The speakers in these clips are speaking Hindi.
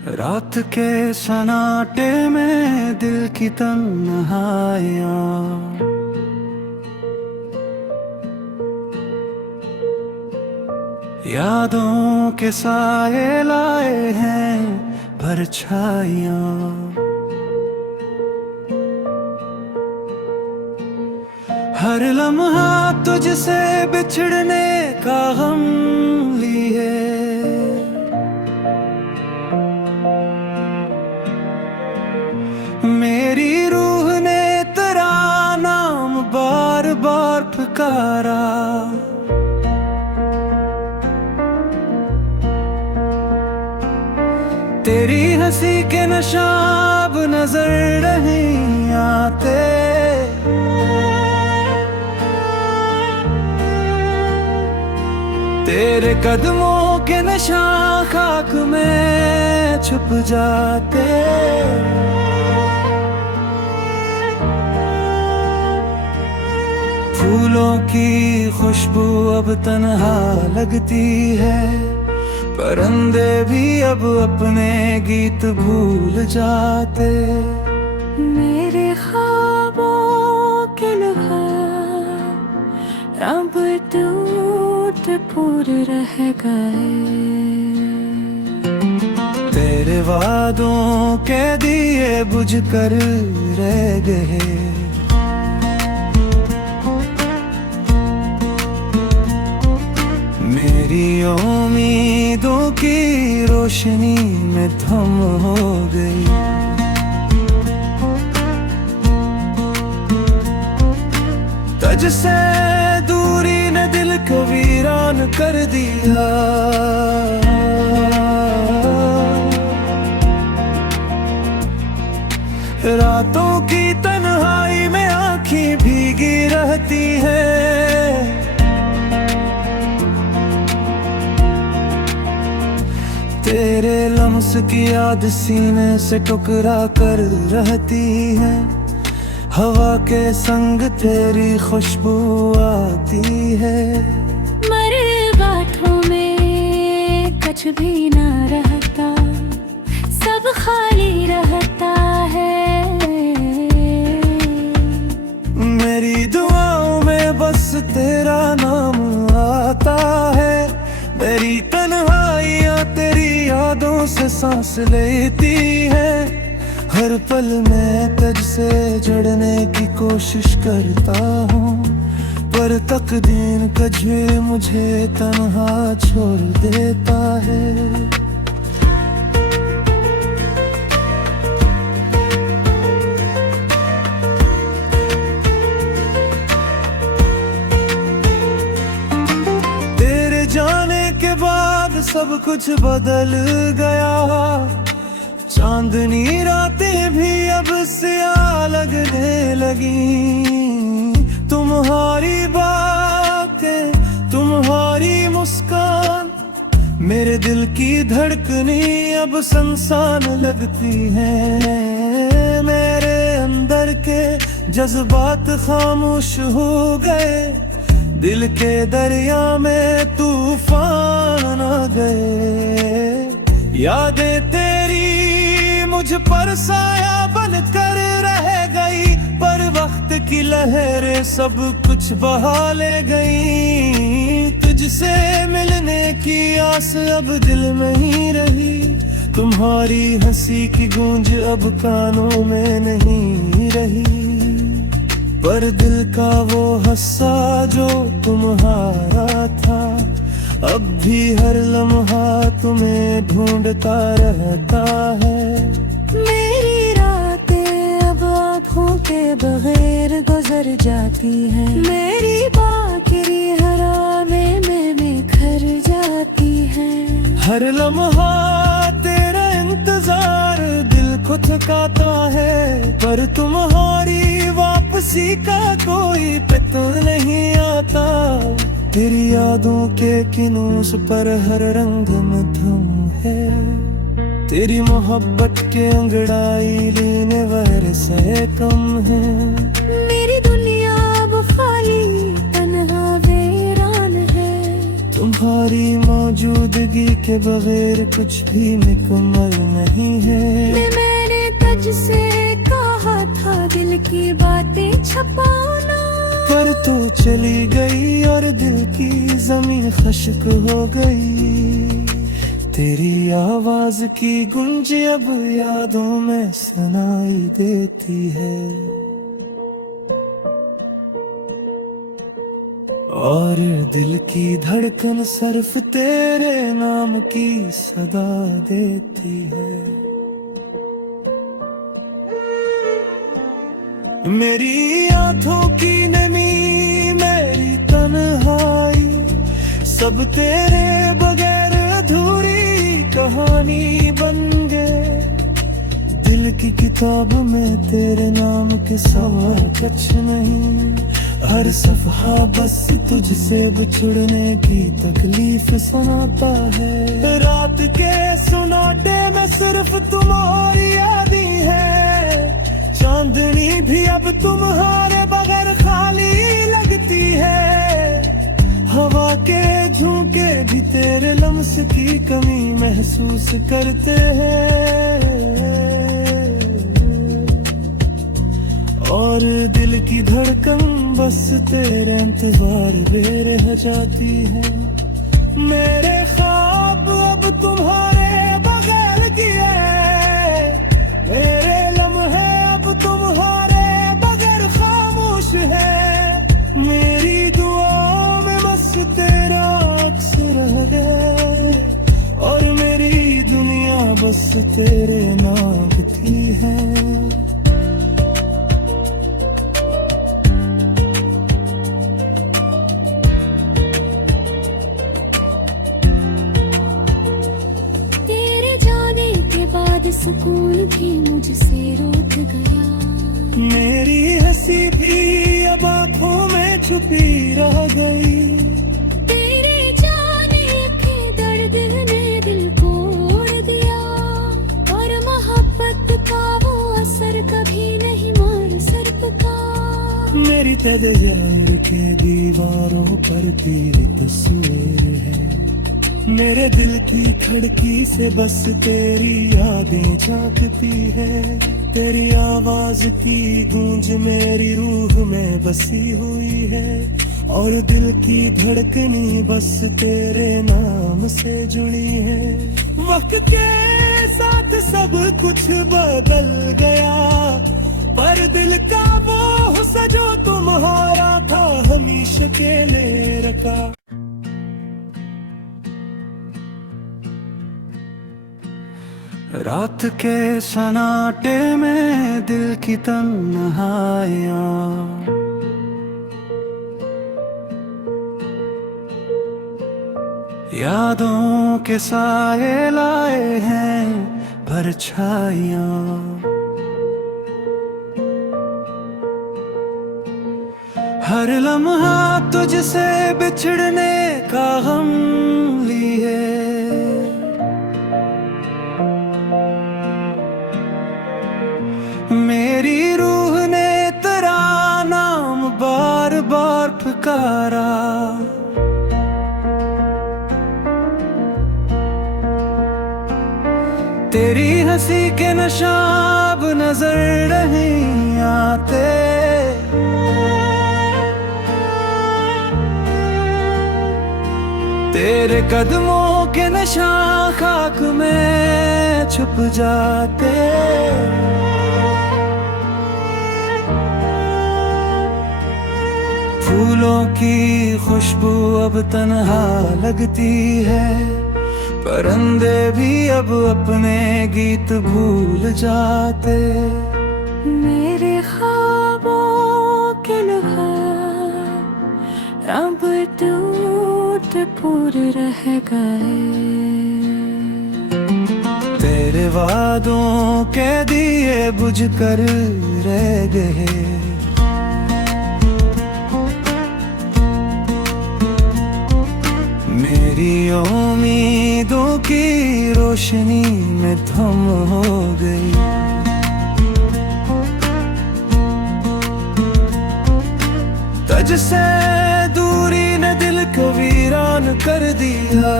रात के सन्नाटे में दिल की तन्हाइयाँ, यादों के साए लाए हैं परछाइयाँ। हर लम्हा तुझसे बिछड़ने का गम लिए, मेरी रूह ने तेरा नाम बार बार पुकारा। तेरी हंसी के नशाब नजर नहीं आते, तेरे कदमों के नशा खाक में छुप जाते। फूलों की खुशबू अब तन्हा लगती है, परिंदे भी अब अपने गीत भूल जाते। मेरे ख्वाबों के लुभार अब टूट फूट रह गए, तेरे वादों के दिए बुझ कर रह गए। मेरी उम्मीदों की रोशनी में थम हो गई, तुझसे दूरी ने दिल को वीरान कर दिया। रातों की तन्हाई में आँखें भीगी रहती है, तेरे लम्स की याद सीने से टुकरा कर रहती है। हवा के संग तेरी खुशबू आती है, मरे बातों में कुछ भी ना रहता, सब खाली रहता है। मेरी दुआओं में बस तेरा नाम आता है, मेरी तन्हाइयाँ तेरी यादों से सांस लेती है। हर पल मैं तुझसे जुड़ने की कोशिश करता हूँ, पर तकदीर कभी मुझे तन्हा छोड़ देता है। तेरे जाने के बाद सब कुछ बदल गया, चांदनी रातें भी अब स्याह लगने लगी। तुम्हारी बातें, तुम्हारी मुस्कान, मेरे दिल की धड़कनी अब संसान लगती हैं। मेरे अंदर के जज्बात खामोश हो गए, दिल के दरिया में तूफान आ गए। यादें तेरी मुझ पर साया बन कर रह गई, पर वक्त की लहरें सब कुछ बहा ले गई। तुझसे मिलने की आस अब दिल में ही रही, तुम्हारी हंसी की गूंज अब कानों में नहीं रही। पर दिल का वो हस्सा जो तुम्हारा था, अब भी हर लम्हा तुम्हें ढूंढता रहता है। मेरी रातें अब आँखों के बगैर गुजर जाती हैं, मेरी बाकरी हरामे में बिखर जाती हैं। हर लम्हा तेरा इंतजार दिल को थकाता है, पर तुम्हारी वापसी का कोई पता नहीं आता। तेरी यादों के किनोस पर हर रंग मध्यम है, तेरी मोहब्बत के अंगड़ाई लेने वाले से कम है। मेरी दुनिया अब खाली तन्हा वीरान है, तुम्हारी तुम्हारी मौजूदगी के बगैर कुछ भी मुकम्मल नहीं है। मैंने तुझसे कहा था दिल की बातें छुपाना, पर तू चली गई और दिल की जमीन खश्क हो गई। तेरी आवाज की गूंज अब यादों में सुनाई देती है, और दिल की धड़कन सिर्फ तेरे नाम की सदा देती है। मेरी आंखों की नमी, मेरी तन्हाई, सब तेरे बगैर अधूरी कहानी बन गए। दिल की किताब में तेरे नाम के सिवा कुछ नहीं, हर सफहा बस तुझसे बिछुड़ने की तकलीफ सुनाता है। रात के सुनाटे में सिर्फ तुम्हारी यादें है, चांदनी भी अब तुम्हारे बगैर खाली लगती है। हवा के झोंके भी तेरे लम्स की कमी महसूस करते हैं, और दिल की धड़कन बस तेरे इंतजार में रह जाती है। मेरे ख्वाब अब तुम्हारे बगैर किए, मेरे लम्हे अब तुम्हारे बगैर खामोश है। मेरी दुआ में बस तेरा अक्स रह गए, और मेरी दुनिया बस तेरे नाम की है। सुकून भी मुझसे रूठ गया, मेरी हंसी भी अब आँखों में छुपी रह गई। तेरे जाने के दर्द ने दिल को ओढ़ दिया, और मोहब्बत का वो असर कभी नहीं मार सकता। मेरी तदयार के दीवारों पर तेरी तस्वीर है, मेरे दिल की खिड़की से बस तेरी यादें झांकती है। तेरी आवाज की गूंज मेरी रूह में बसी हुई है, और दिल की धड़कनी बस तेरे नाम से जुड़ी है। वक्त के साथ सब कुछ बदल गया, पर दिल का वो हुस्न जो तुम्हारा था हमेशा के लिए रखा। रात के सन्नाटे में दिल की तन्हाइयाँ, यादों के साए लाए हैं परछाइयाँ। हर लम्हा तुझसे बिछड़ने का गम लिए, मेरी रूह ने तेरा नाम बार बार पुकारा। तेरी हंसी के नशाब नजर नहीं आते, तेरे कदमों के नशा खाक में छुप जाते। फूलों की खुशबू अब तन्हा लगती है, परिंदे भी अब अपने गीत भूल जाते। मेरे ख्वाबों के लम्हे अब टूट पूरे रह गए, तेरे वादों के दिए बुझ कर रह गए। मेरी उम्मीदों की रोशनी में थम हो गई, तुझसे दूरी न दिल को वीरान दफन कर दिया।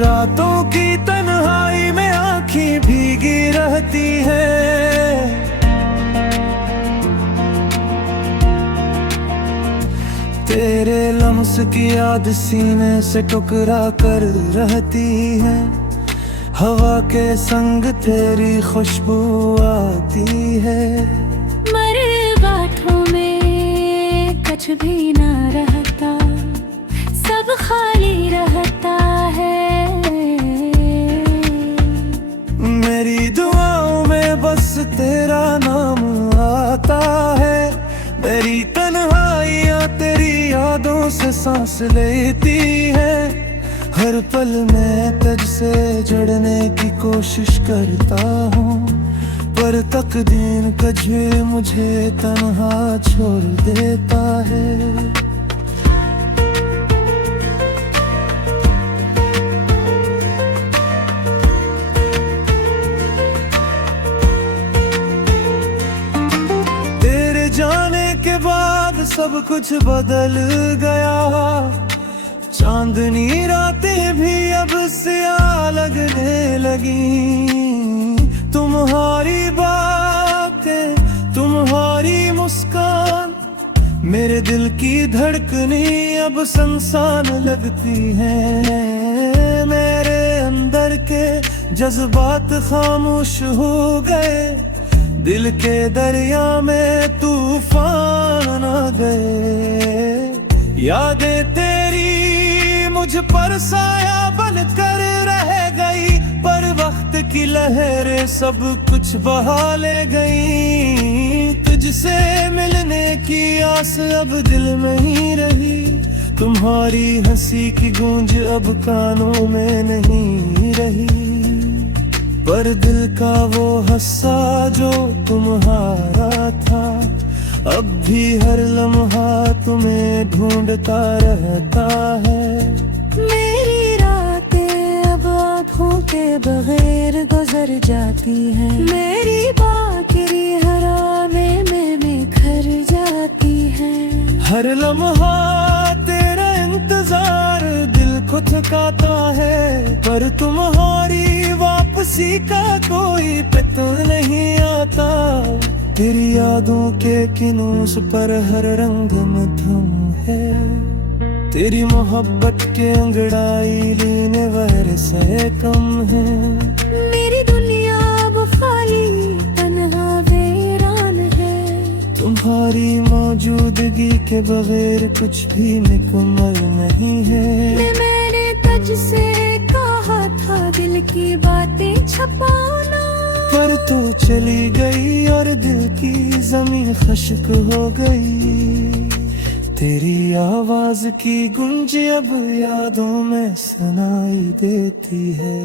रातों की तन्हाई में आँखें भीगी रहती है, तेरे लम्स की याद सीने से टुकरा कर रहती है। हवा के संग तेरी खुशबू आती है। मरे बातों में कुछ भी ना रहता, सब खाली रहता है। मेरी दुआओं में बस तेरा नाम आता है। मेरी तन्हाइयाँ तेरी यादों से सांस लेती है। हर पल मैं तुझसे जुड़ने की कोशिश करता हूँ, पर तकदीर कभी मुझे तन्हा छोड़ देता है। तेरे जाने के बाद सब कुछ बदल गया। चांदनी रातें भी अब स्याह लगने लगी। तुम्हारी बातें, तुम्हारी मुस्कान, मेरे दिल की धड़कनें अब संसान लगती हैं। मेरे अंदर के जज्बात खामोश हो गए, दिल के दरिया में तूफान आ गए। यादें तेरी मुझ पर साया बन कर रह गई, पर वक्त की लहरें सब कुछ बहा ले गई। तुझसे मिलने की आस अब दिल में ही रही, तुम्हारी हंसी की गूंज अब कानों में नहीं रही। पर दिल का वो हस्सा जो तुम्हारा था, अब भी हर लम्हा तुम्हें ढूंढता रहता है। मेरी रातें अब आँखों के बगैर गुजर जाती हैं। मेरी बाकरी हरामे में बिखर जाती हैं। हर लम्हा तेरा इंतजार दिल को थकाता है, पर तुम्हारी वापसी का कोई पता नहीं आता। तेरी यादों के किनोस पर हर रंग मध्यम है, तेरी मोहब्बत के अंगड़ाई लेने वाले से कम है। मेरी दुनिया अब खाली तन्हा वीरान है, तुम्हारी मौजूदगी के बगैर कुछ भी मुकम्मल नहीं है। मैंने तुझसे कहा था दिल की बातें छुपाना, पर तू चली गई और दिल की जमीन खश्क हो गई। तेरी आवाज की गूंज अब यादों में सुनाई देती है,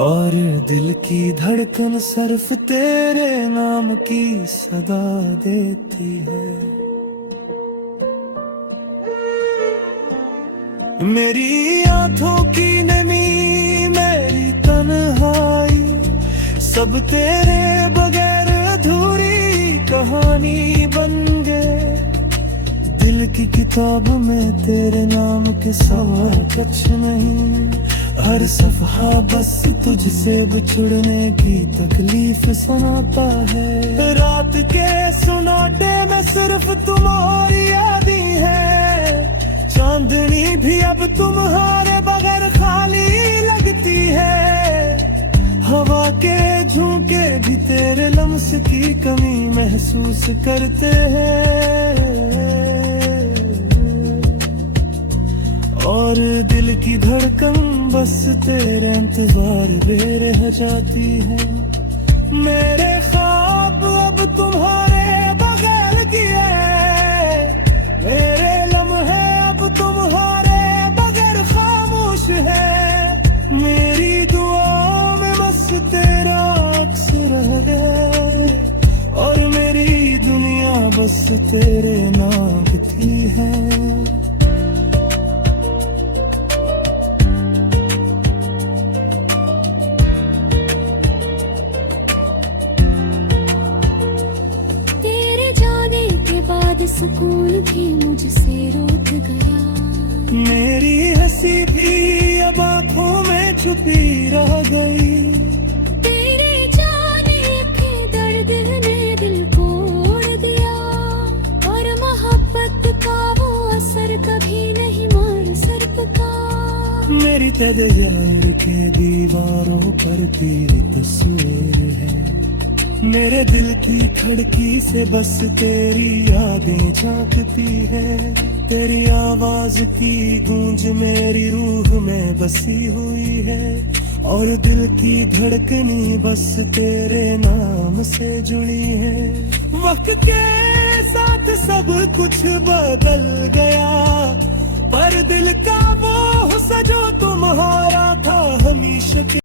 और दिल की धड़कन सिर्फ तेरे नाम की सदा देती है। मेरी आंखों की नमी, मेरी तन्हाई, सब तेरे बगैर अधूरी कहानी बन गए। दिल की किताब में तेरे नाम के सिवा कुछ नहीं, हर सफहा बस तुझसे बिछुड़ने की तकलीफ सुनाता है। रात के सुनाटे में सिर्फ तुम्हारी यादें हैं, चांदनी भी अब तुम्हारे बगैर खाली लगती है। हवा के झोंके भी तेरे लम्स की कमी महसूस करते हैं, और दिल की धड़कन बस तेरे इंतजार में रह जाती है। मेरे ख्वाब अब तुम्हारे बगैर किए, मेरे लम्हे अब तुम्हारे बगैर खामोश है। मेरी दुआ में बस तेरा अक्स रह गए, और मेरी दुनिया बस तेरे नाम की है। सुकून भी मुझसे रूठ गया। मेरी हंसी भी अब आंखों में छुपी रह गई। तेरे जाने के दर्द ने दिल तोड़ दिया, और मोहब्बत का वो असर कभी नहीं मार सकता। मेरी तेरे यार के दीवारों पर तेरी तस्वीर है। मेरे दिल की खिड़की से बस तेरी यादें झांकती है। तेरी आवाज की गूंज मेरी रूह में बसी हुई है, और दिल की धड़कनी बस तेरे नाम से जुड़ी है। वक्त के साथ सब कुछ बदल गया, पर दिल का वो हुस्न जो तुम्हारा था हमेशा।